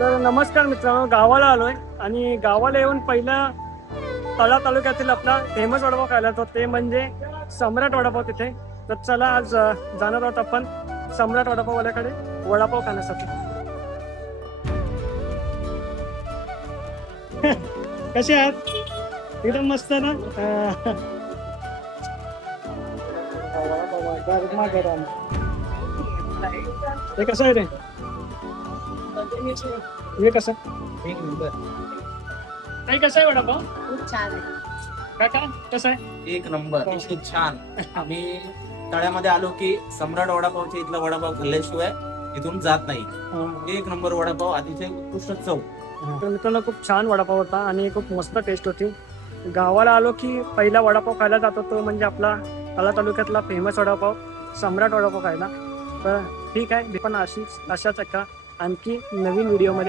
तर नमस्कार मित्रांनो, गावाला आलोय आणि गावाला येऊन पहिला तळा तालुक्यातील आपला फेमस वडापाव खायला होतो, ते म्हणजे सम्राट वडापाव तिथे. तर चला आज जाणार आहोत आपण सम्राट वडापाववाल्याकडे वडापाव खाण्यासाठी. कसे आहात? एकदम मस्त ना. गरमा गरम. हे कसं आहे रे? हे कसं? एक नंबर. काही कसं आहे वडापाव? खूप छान आहे. काका कसं आहे? एक नंबर. खूप छान. आम्ही तळ्यामध्ये आलो की सम्राट वडापावच्या इथला वडापाव खाल्ल्याशिवाय इथून जात नाही. एक नंबर वडापाव, अतिशय उत्कृष्ट चव. तर मित्रांनो, खूप छान वडापाव होता आणि खूप मस्त टेस्ट होती. गावाला आलो की पहिला वडापाव खायला जातो तो म्हणजे आपला तळा तालुक्यातला फेमस वडापाव सम्राट वडापाव खायला. तर ठीक आहे, पण अशाच एका आणखी नवीन व्हिडिओमध्ये